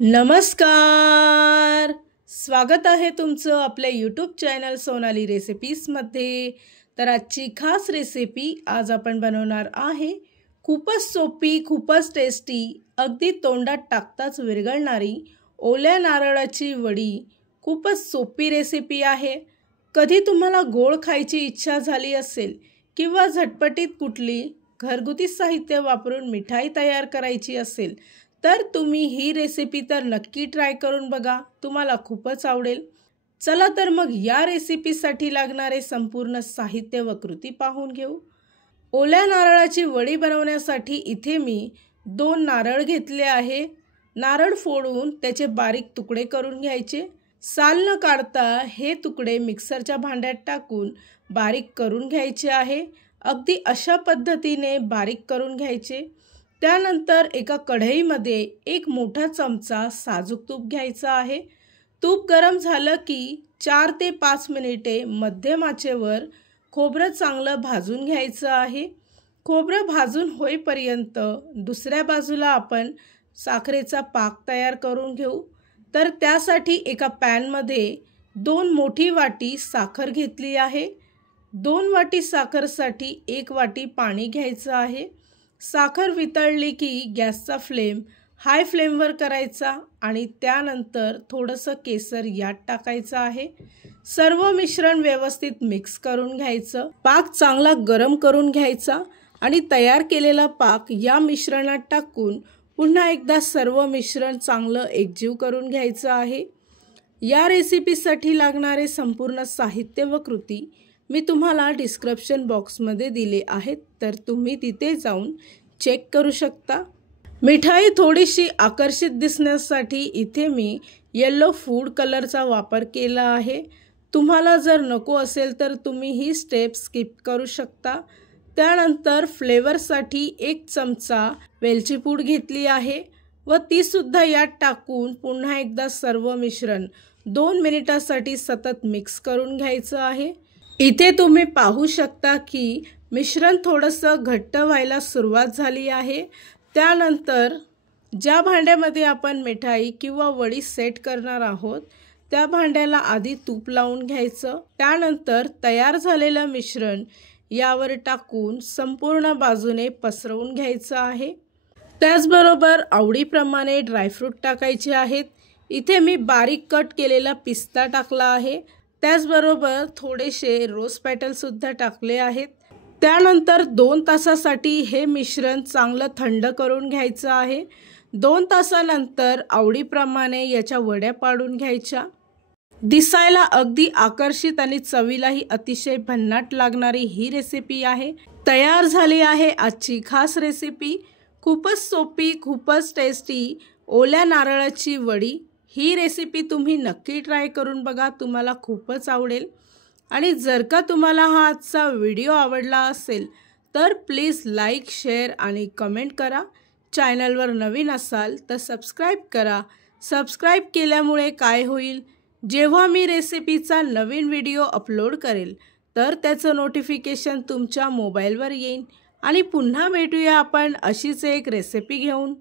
नमस्कार. स्वागत आहे तुमचं आपल्या यूट्यूब चॅनल सोनाली रेसिपीजमध्ये. तर आजची खास रेसिपी आज आपण बनवणार आहे खूपच सोपी, खूपच टेस्टी, अगदी तोंडात टाकताच विरघळणारी ओल्या नारळाची वडी. खूपच सोपी रेसिपी आहे. कधी तुम्हाला गोड खायची इच्छा झाली असेल किंवा झटपटीत कुठली घरगुती साहित्य वापरून मिठाई तयार करायची असेल तर तुम्ही ही रेसिपी तर नक्की ट्राय करून बघा, तुम्हाला खूपच आवडेल. चला तर मग या रेसिपीसाठी लागणारे संपूर्ण साहित्य व कृती पाहून घेऊ. ओल्या नारळाची वडी बनवण्यासाठी इथे मी 2 नारळ घेतले आहे. नारळ फोडून त्याचे बारीक तुकडे करून घ्यायचे. साल न काढता हे तुकडे मिक्सरच्या भांड्यात टाकून बारीक करून घ्यायचे आहे. अगदी अशा पद्धतीने बारीक करून घ्यायचे. त्यानंतर एका कढईमध्ये 1 मोठा चमचा साजूक तूप घ्यायचा आहे. तूप गरम झालं की 4 ते 5 मिनिटे मध्यम आचेवर खोबरं चांगलं भाजून घ्यायचं आहे. खोबरं भाजून होईपर्यंत दुसऱ्या बाजूला आपण साखरेचा पाक तयार करून घेऊ. तर त्यासाठी एका पॅनमध्ये 2 मोठी वाटी साखर घेतली आहे. 2 वाटी साखरसाठी 1 वाटी पाणी घ्यायचं आहे. साखर वितळली की गॅसचा फ्लेम हाय फ्लेमवर करायचा आणि त्यानंतर थोडंसं केसर यात टाकायचं आहे. सर्व मिश्रण व्यवस्थित मिक्स करून घ्यायचं. पाक चांगला गरम करून घ्यायचा आणि तयार केलेला पाक या मिश्रणात टाकून पुन्हा एकदा सर्व मिश्रण चांगलं एकजीव करून घ्यायचं आहे. या रेसिपीसाठी लागणारे संपूर्ण साहित्य व कृती मी तुम्हाला डिस्क्रिप्शन बॉक्समध्ये दिले आहेत, तर तुम्ही तिथे जाऊन चेक करू शकता. मिठाई थोडीशी आकर्षित दिसण्यासाठी इथे मी येलो फूड कलरचा वापर केला आहे. तुम्हाला जर नको असेल तर तुम्ही ही स्टेप स्किप करू शकता. त्यानंतर फ्लेवरसाठी 1 चमचा वेलची पूड घेतली आहे व तीसुद्धा यात टाकून पुन्हा एकदा सर्व मिश्रण 2 मिनिटासाठी सतत मिक्स करून घ्यायचं आहे. इथे तुम्ही पाहू शकता की मिश्रण थोडंसं घट्ट व्हायला सुरुवात झाली आहे. त्यानंतर ज्या भांड्यामध्ये आपण मिठाई किंवा वडी सेट करणार आहोत त्या भांड्याला आधी तूप लावून घ्यायचं. त्यानंतर तयार झालेलं मिश्रण यावर टाकून संपूर्ण बाजूने पसरवून घ्यायचं आहे. त्याचबरोबर आवडीप्रमाणे ड्रायफ्रूट टाकायचे आहेत. इथे मी बारीक कट केलेला पिस्ता टाकला आहे. त्याचबरोबर थोडेसे रोज पेटलसुद्धा टाकले आहेत. त्यानंतर 2 तासासाठी हे मिश्रण चांगलं थंड करून घ्यायचं आहे. 2 तासानंतर आवडीप्रमाणे याच्या वड्या पाडून घ्यायच्या. दिसायला अगदी आकर्षित आणि चवीलाही अतिशय भन्नाट लागणारी ही रेसिपी आहे. तयार झाली आहे आजची खास रेसिपी. खूपच सोपी, खूपच टेस्टी ओल्या नारळाची वडी. ही रेसिपी तुम्ही नक्की ट्राय करून बघा, तुम्हाला खूपच आवडेल. आणि जर का तुम्हाला हा आजचा व्हिडिओ आवडला असेल तर प्लीज लाईक, शेअर आणि कमेंट करा. चॅनलवर नवीन असाल तर सबस्क्राईब करा. सबस्क्राईब केल्यामुळे काय होईल, जेव्हा मी रेसिपीचा नवीन व्हिडिओ अपलोड करेल तर त्याचं नोटिफिकेशन तुमच्या मोबाईलवर येईल. आणि पुन्हा भेटूया आपण अशीच एक रेसिपी घेऊन.